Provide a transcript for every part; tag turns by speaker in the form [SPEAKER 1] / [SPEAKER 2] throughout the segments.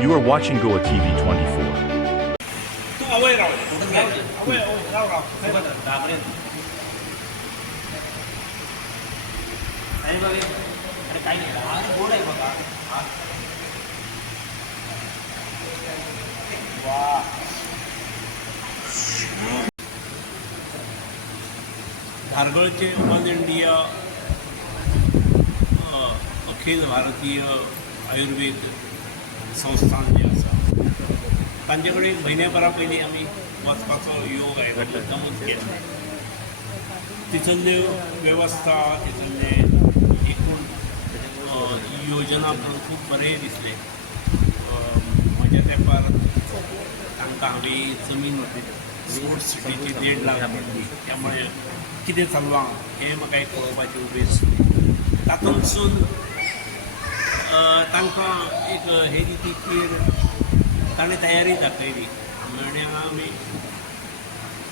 [SPEAKER 1] You are watching Goa TV 24.
[SPEAKER 2] तू अवय राव अवय अवय राव राव काय बरं?
[SPEAKER 3] अरे बाबा अरे काही नाही हा गोड आहे बघा हा
[SPEAKER 2] धारगळचे वन इंडिया अ, अखिल भारतीय आयुर्वेद संस्थान जे आसा तांचे कडेन म्हयन्याभरा पयलीं आमी वचपाचो योग आयिल्लो म्हणजे नमूद केला. तितल्यो वेवस्था तितल्ले एकूण योजना पण खूब बरें दिसलें. म्हज्या तेंपार तांकां हांवें जमीन स्पोर्ट्स सिटीची देड लाख पडली. त्यामुळे कितें चल्लां हें म्हाका एक पळोवपाची उमेद तातूंतसून तांकां एक हे रितीचेर ताणें तयारी दाखयली म्हणजे आमी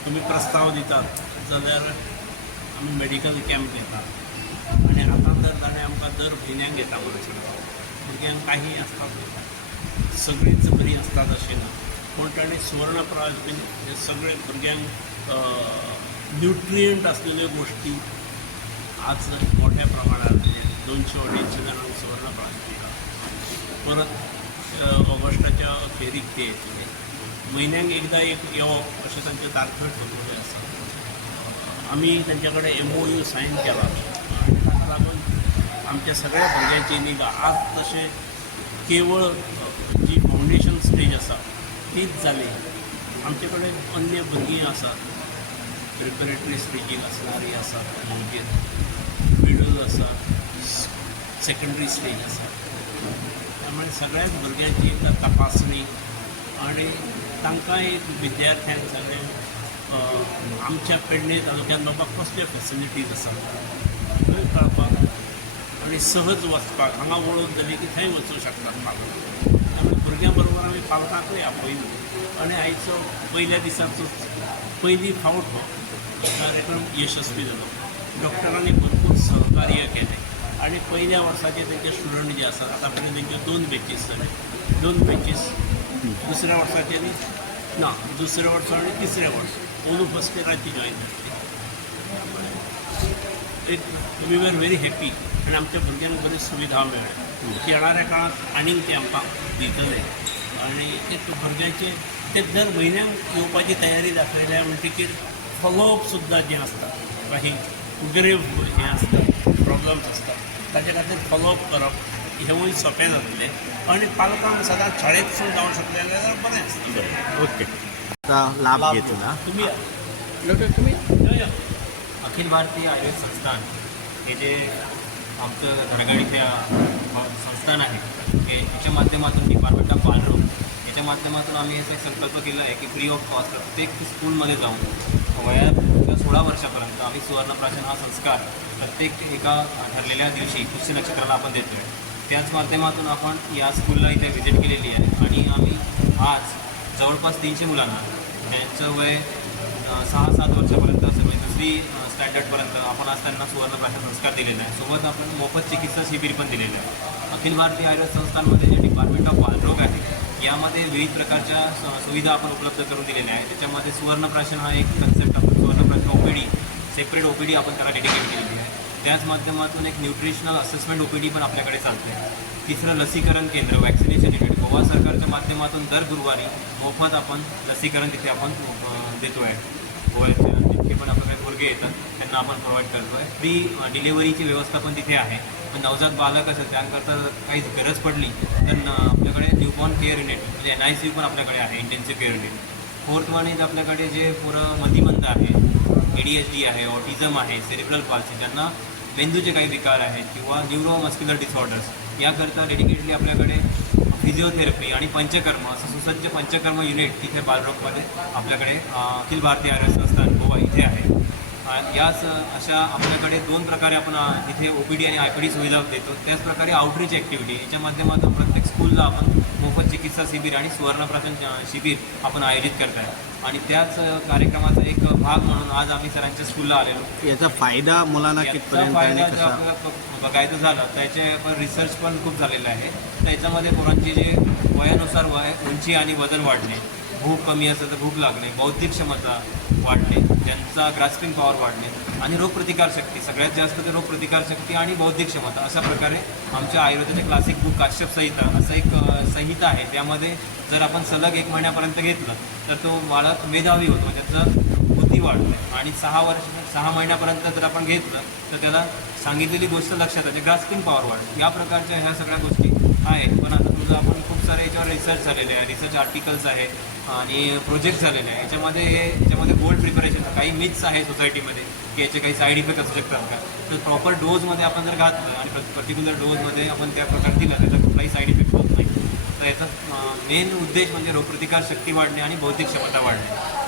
[SPEAKER 2] तुमी प्रस्ताव दितात जाल्यार आमी मेडिकल कॅम्प घेतात आनी आतां तर ताणें आमकां दर म्हयन्याक घेता म्हणून भुरग्यांक काही आसतात सगळींच बरीं आसतात अशें ना पूण ताणें सुवर्णप्राश बीन म्हणजे हे सगळे भुरग्यांक न्युट्रियंट आसलेल्यो गोश्टी आज मोठ्या प्रमाणात म्हणजे दोनशे अडेचशे जाणांक परत ऑगस्टाच्या फेरीक ते येतले. म्हयन्याक एकदां एक येवप अशें तांचे तारखो ठरवले आसा आमी तांचे कडेन एम ओ यू सायन केला. आनी ताका लागून आमच्या सगळ्या भुरग्यांची निगा. आज तशें केवळ जी फावंडेशन स्टेज आसा तीच जाली आमचे कडेन अन्य भुरगीं आसात प्रिपरेटरी स्टेजीक आसणारी आसात भुरगीं मिडल आसा सेकंडरी स्टेज आसा त्यामुळे सगळ्याच भुरग्यांची एक तपासणी आणि तांकां एक विद्यार्थ्यांक सगळे आमच्या पेडणे तालुक्यात बाबा कसल्यो फेसिलिटीज आसात थंय कळपाक आनी सहज वचपाक हांगा वळख जाली की थंय वचूं शकतात पालक त्यामुळे भुरग्यां बरोबर आमी पालकांकूय आपयलो आनी आयचो पयल्या दिसाचो पयली फावट हो. कार्यक्रम यशस्वी जालो डॉक्टरांनी भरपूर सहकार्य केलें. आणि पहिल्या वर्साचे त्यांचे स्टुडंट जे असतात आतापर्यंत त्यांचे दोन बॅचीस झाले. दोन बॅचीस दुसऱ्या वर्साचे आणि ना दुसऱ्या वर्सा आणि तिसऱ्या वर्स ओनू फर्स्ट इयराची जॉईन जातली एक वी वर व्हेरी हॅपी आणि आमच्या भुरग्यांक बरी सुविधा मेळ्ळ्या येणाऱ्या काळात आनीक ते आमकां दितले आणि एक भुरग्याचे ते दर म्हयन्याक येवपाची तयारी दाखयल्या म्हणटकीर फॉलोअप सुद्दां जें आसता काही ग्रेव हें आसता प्रॉब्लम्स आसता ताचे खातीर फॉलोअप करप हेवूय सोंपें जातलें आनी पालकांक सदांच शाळेंत सुद्दां जावंक शकलें जाल्यार बरें आसतलें
[SPEAKER 1] ओके.
[SPEAKER 4] लाभ घेतला
[SPEAKER 2] तुमी
[SPEAKER 3] डॉक्टर तुम्ही
[SPEAKER 2] या, या.
[SPEAKER 3] अखिल भारतीय आयुर्वेद संस्थान हे जे आमचं धडगडीच्या संस्थान आहे हे याच्या माध्यमातून डिपार्टमेंट ऑफ बालरोग याच्या माध्यमातून आम्ही असं एक संकल्प केला आहे की फ्री ऑफ कॉस्ट प्रत्येक स्कूलमध्ये जाऊन वया सोळा वर्षापर्यंत आम्ही सुवर्णप्राशन हा संस्कार प्रत्येक एका ठरलेल्या दिवशी पुष्य नक्षत्राला आपण देतो आहे त्याच माध्यमातून आपण या स्कूलला इथे व्हिजिट केलेली आहे. आणि आम्ही आज जवळपास तीनशे मुलांना त्यांचं वय सहा सात वर्षापर्यंत असं म्हणजे दुसरी स्टँडर्डपर्यंत आपण आज त्यांना सुवर्णप्राशन संस्कार दिलेला आहे. सोबत आपण मोफत चिकित्सा शिबिर पण दिलेलं आहे. अखिल भारतीय आयुर्वेद संस्थांमध्ये जे डिपार्टमेंट ऑफ बालरोग आहे यामध्ये विविध प्रकारच्या स- सुविधा आपण उपलब्ध करून दिलेल्या आहे त्याच्यामध्ये सुवर्णप्राशन हा एक कन्सेप्ट आपण सुवर्णप्राशन ओपीडी सेपरेट ओपीडी आपण त्याला डेडिकेट केलेली आहे. त्याच माध्यमातून एक न्यूट्रिशनल असेसमेंट ओपीडी पण आपल्याकडे चालते तिसरं लसीकरण केंद्र वॅक्सिनेशन युनिट गोवा सरकारच्या माध्यमातून दर गुरुवारी मोफत आपण लसीकरण तिथे आपण देतो आहे गोव्याच्या पण आपल्याकडे मुलगे येतात त्यांना आपण प्रोव्हाइड करतो आहे फ्री डिलिव्हरीची व्यवस्था पण तिथे आहे. पण नवजात बालक असेल त्यांकरता काही गरज पडली तर आपल्याकडे न्यूबॉर्न केअर युनिट म्हणजे एन आय सी पण आपल्याकडे आहे intensive care unit fourth one is आपल्याकडे जे पुरं मतिमंद आहे ए डी एच डी आहे ऑटिझम आहे सेरिब्रल पाल्सी ज्यांना मेंदूचे काही विकार आहेत किंवा न्यूरो मस्क्युलर डिसऑर्डर्स याकरता डेडिकेटली आपल्याकडे फिजिओथेरपी आणि पंचकर्म असं सुसज्ज पंचकर्म युनिट तिथे बालरोगमध्ये आपल्याकडे अखिल भारतीय आरोग्य संस्थान गोवा इथे आहे. याच अशा आपल्याकडे दोन प्रकारे आपण इथे ओ पी डी आणि आय पी डी सुविधा देतो. त्याचप्रकारे आउटरीच ॲक्टिव्हिटी याच्या माध्यमातून प्रत्येक स्कूलला आपण चिकित्सा शिबिर आणि सुवर्णप्राशन शिबिर आपण आयोजित करत आहे आणि त्याच कार्यक्रमाचा एक भाग म्हणून आज आम्ही सरांच्या स्कूलला आलेलो.
[SPEAKER 4] याचा फायदा मुलांना कितपर्यंत आणि कसा?
[SPEAKER 3] बघायचं झालं त्याचे पण रिसर्च पण खूप झालेलं आहे. त्याच्यामध्ये पोरांची जे वयानुसार वय उंची आणि वजन वाढणे भूक कमी असेल तर भूक लागणे बौद्धिक क्षमता वाढणे त्यांचा ग्रास्पिंग पॉवर वाढणे आणि रोगप्रतिकारशक्ती सगळ्यात जास्त ते रोगप्रतिकारशक्ती आणि बौद्धिक क्षमता अशा प्रकारे आमच्या आयुर्वेदाचे क्लासिक बुक काश्यप संहिता असं एक संहिता आहे. त्यामध्ये जर आपण सलग एक महिन्यापर्यंत घेतलं तर तो बाळक मेधावी होतो. म्हणजे त्याचं बुद्धी वाढते. आणि सहा वर्ष सहा महिन्यापर्यंत जर आपण घेतलं तर त्याला सांगितलेली गोष्ट लक्षात येते. ग्रास्पिंग पॉवर वाढते. या प्रकारच्या ह्या सगळ्या गोष्टी आहेत. पण आता तुझं आपण खूप सारे याच्यावर रिसर्च झालेले आहे. रिसर्च आर्टिकल्स आहेत. आणि प्रोजेक्ट झालेले आहे. याच्यामध्ये याच्यामध्ये गोल्ड प्रिपरेशन काही मिथ्स आहे सोसायटीमध्ये की याचे काही साईड इफेक्ट असू शकतात का? तर प्रॉपर डोजमध्ये आपण जर घातलं आणि पर्टिक्युलर डोजमध्ये आपण त्या प्रकार दिला त्याचा कुठलाही साईड इफेक्ट होत नाही. तर याचा मेन उद्देश म्हणजे रोगप्रतिकार शक्ती वाढणे आणि बौद्धिक क्षमता वाढणे.